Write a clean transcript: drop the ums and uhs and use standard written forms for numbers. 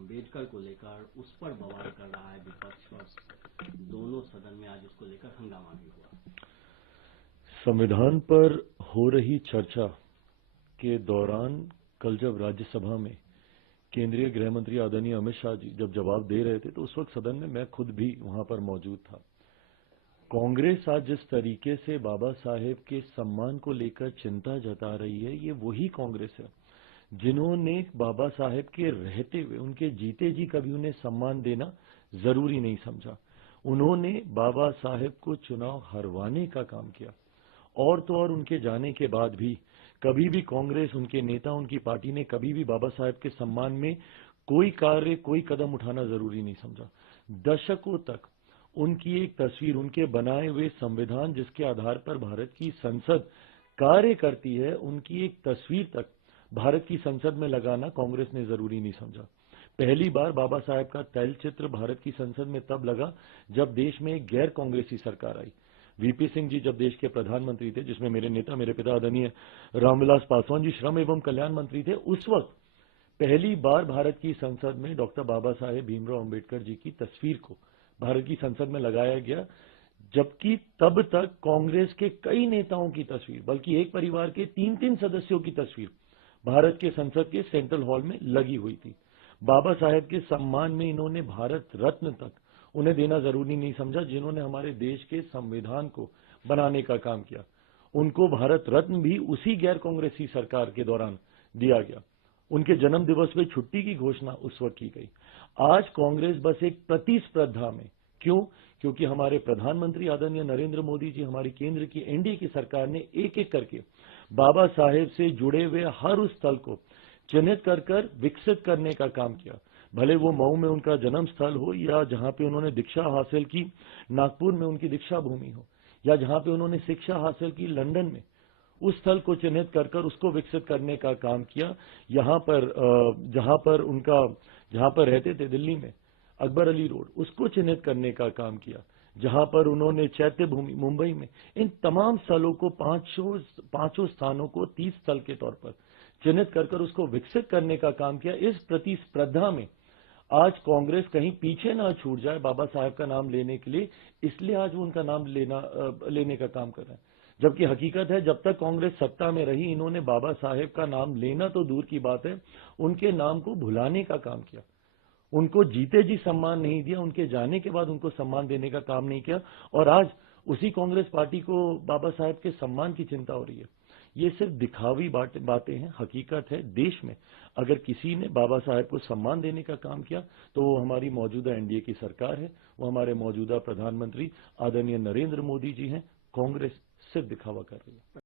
अम्बेडकर को लेकर उस पर बवाल कर रहा है विपक्ष और दोनों सदन में आज उसको लेकर हंगामा भी हुआ। संविधान पर हो रही चर्चा के दौरान कल जब राज्यसभा में केंद्रीय गृह मंत्री आदरणीय अमित शाह जी जब जवाब दे रहे थे तो उस वक्त सदन में मैं खुद भी वहां पर मौजूद था। कांग्रेस आज जिस तरीके से बाबा साहेब के सम्मान को लेकर चिंता जता रही है, ये वही कांग्रेस है जिन्होंने बाबा साहेब के रहते हुए उनके जीते जी कभी उन्हें सम्मान देना जरूरी नहीं समझा। उन्होंने बाबा साहेब को चुनाव हरवाने का काम किया और तो और उनके जाने के बाद भी कभी भी कांग्रेस, उनके नेता, उनकी पार्टी ने कभी भी बाबा साहेब के सम्मान में कोई कार्य, कोई कदम उठाना जरूरी नहीं समझा। दशकों तक उनकी एक तस्वीर, उनके बनाए हुए संविधान जिसके आधार पर भारत की संसद कार्य करती है, उनकी एक तस्वीर तक भारत की संसद में लगाना कांग्रेस ने जरूरी नहीं समझा। पहली बार बाबा साहेब का तैलचित्र भारत की संसद में तब लगा जब देश में एक गैर कांग्रेसी सरकार आई। वीपी सिंह जी जब देश के प्रधानमंत्री थे, जिसमें मेरे नेता, मेरे पिता आदरणीय रामविलास पासवान जी श्रम एवं कल्याण मंत्री थे, उस वक्त पहली बार भारत की संसद में डॉक्टर बाबा साहेब भीमराव अंबेडकर जी की तस्वीर को भारत की संसद में लगाया गया, जबकि तब तक कांग्रेस के कई नेताओं की तस्वीर, बल्कि एक परिवार के 3-3 सदस्यों की तस्वीर भारत के संसद के सेंट्रल हॉल में लगी हुई थी। बाबा साहेब के सम्मान में इन्होंने भारत रत्न तक उन्हें देना जरूरी नहीं समझा, जिन्होंने हमारे देश के संविधान को बनाने का काम किया। उनको भारत रत्न भी उसी गैर कांग्रेसी सरकार के दौरान दिया गया। उनके जन्म दिवस पे छुट्टी की घोषणा उस वक्त की गई। आज कांग्रेस बस एक प्रतिस्पर्धा में, क्यों? क्योंकि हमारे प्रधानमंत्री आदरणीय नरेंद्र मोदी जी, हमारी केंद्र की एनडीए की सरकार ने एक एक करके बाबा साहेब से जुड़े हुए हर उस स्थल को चिन्हित कर विकसित करने का काम किया। भले वो मऊ में उनका जन्म स्थल हो, या जहां पे उन्होंने दीक्षा हासिल की नागपुर में उनकी दीक्षा भूमि हो, या जहां पे उन्होंने शिक्षा हासिल की लंदन में, उस स्थल को चिन्हित कर उसको विकसित करने का काम किया। यहां पर जहां पर रहते थे दिल्ली में अकबर अली रोड, उसको चिन्हित करने का काम किया। जहां पर उन्होंने चैत्य भूमि मुंबई में, इन तमाम स्थलों को, पांचों स्थानों को 30 स्थल के तौर पर चिन्हित कर उसको विकसित करने का काम किया। इस प्रतिस्पर्धा में आज कांग्रेस कहीं पीछे ना छूट जाए बाबा साहेब का नाम लेने के लिए, इसलिए आज वो उनका नाम लेने का काम कर रहे हैं। जबकि हकीकत है, जब तक कांग्रेस सत्ता में रही, इन्होंने बाबा साहेब का नाम लेना तो दूर की बात है, उनके नाम को भुलाने का काम किया। उनको जीते जी सम्मान नहीं दिया, उनके जाने के बाद उनको सम्मान देने का काम नहीं किया। और आज उसी कांग्रेस पार्टी को बाबा साहेब के सम्मान की चिंता हो रही है। ये सिर्फ दिखावी बातें हैं। हकीकत है, देश में अगर किसी ने बाबा साहेब को सम्मान देने का काम किया तो वो हमारी मौजूदा एनडीए की सरकार है, वो हमारे मौजूदा प्रधानमंत्री आदरणीय नरेंद्र मोदी जी हैं। कांग्रेस सिर्फ दिखावा कर रही है।